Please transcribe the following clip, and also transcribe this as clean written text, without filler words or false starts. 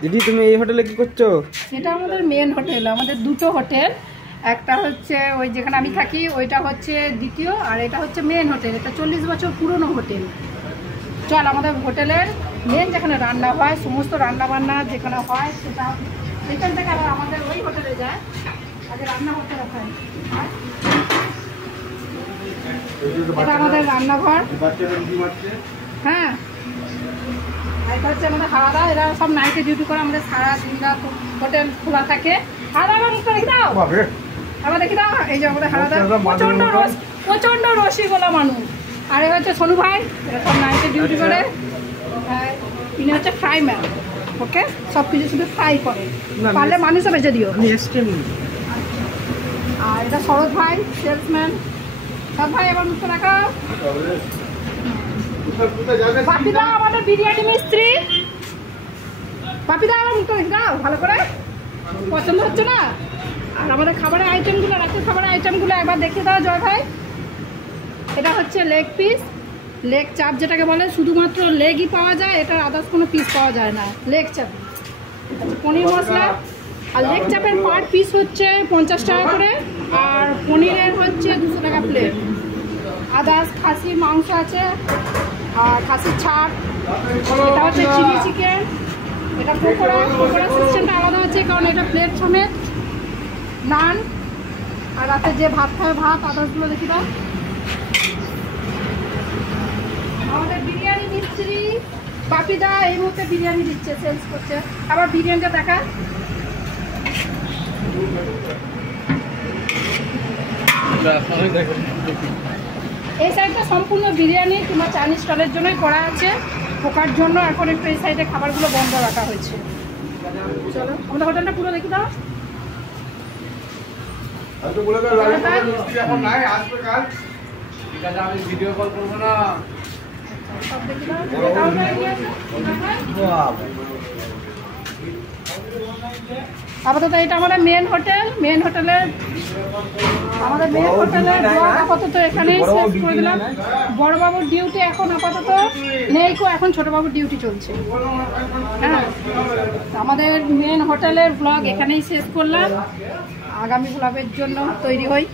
দিদি তুমি এই হোটেলে কি করছো? এটা আমাদের মেন হোটেল, আমাদের দুটো হোটেল, একটা হচ্ছে ওই যেখানে আমি থাকি ওইটা হচ্ছে দ্বিতীয়, আর এটা হচ্ছে মেন হোটেল। এটা 40 বছর পুরনো হোটেল। চল আমাদের হোটেলের মেন যেখানে রান্না হয়, সমস্ত রান্না বান্না যেখানে হয় সেটা এখান থেকে আবার আমাদের ওই হোটেলে যায়, আগে রান্না করতে হয়। এটা আমাদের রান্নাঘর। হ্যাঁ, এটা হচ্ছে আমাদের হাওড়া। এরা সব নাইটে ডিউটি করে, আমাদের সারা দিন রাত হোটেল খোলা থাকে। হাওড়া মুখটা দেখি দাও, আবার দেখি দাও। এই যে আমাদের হাওড়া প্রচন্ড রসিকলা মানুষ। আর এ হচ্ছে সোনু ভাই, এরা সব নাইটে ডিউটি করে। ইনি হচ্ছে ফ্রাই ম্যান। ওকে, সব কিছু শুধু ফ্রাই করে, পারলে মানুষও বেঁচে দিও। আর এটা শরৎ ভাই, সেলসম্যান। সব ভাই এবার মুখটা রাখা। পাপিদা আমাদের বিরিয়ানি মিস্ত্রি। পাপিদা আমার মুখটা দেখি দাও ভালো করে, পছন্দ হচ্ছে না? আর আমাদের খাবারের আইটেমগুলো, রাতের খাবারের আইটেমগুলো একবার দেখিয়ে দাও জয় ভাই। এটা হচ্ছে লেগ পিস, লেগ চাপ যেটাকে বলে, শুধুমাত্র লেগই পাওয়া যায়, এটার আদার্স কোনো পিস পাওয়া যায় না। লেগ চাপ, পনির মশলা। আর লেগ চাপের পার পিস হচ্ছে 50 টাকা করে, আর পনিরের হচ্ছে 200 টাকা প্লেট। আদার্স খাসির মাংস আছে, আর খাসির ছাট। এটা হচ্ছে চিলি চিকেন। এটা পকোড়া সিস্টেমটা আলাদা আছে, কারণ এটা প্লেট সমেত। নান, আর রাতে যে ভাত খাবে ভাত। আদার্সগুলো দেখি দাও। আমাদের বিরিয়ানি মিস্ত্রি বাপিদা এই মুহূর্তে বিরিয়ানি দিচ্ছে, সেলস করছে। আবার বিরিয়ানিটা দেখা। এই সাইডটা সম্পূর্ণ বিরিয়ানি কিংবা চাইনিজ স্টলের জন্যই করা আছে, পোকার জন্য এখন একটু এই সাইডে খাবারগুলো বন্ধ রাখা হয়েছে। চলো আমাদের হোটেলটা পুরো দেখি দাও। ভিডিও কল করবো না। আপাতত এটা আমাদের মেন হোটেল। মেন হোটেলের আমাদের মেন হোটেলের ব্লগ আপাতত এখানেই শেষ করে দিলাম। বড়বাবুর ডিউটি এখন আপাতত নেই, এখন ছোটবাবুর ডিউটি চলছে। হ্যাঁ, আমাদের মেন হোটেলের ব্লগ এখানেই শেষ করলাম। আগামী ব্লগের জন্য তৈরি হই।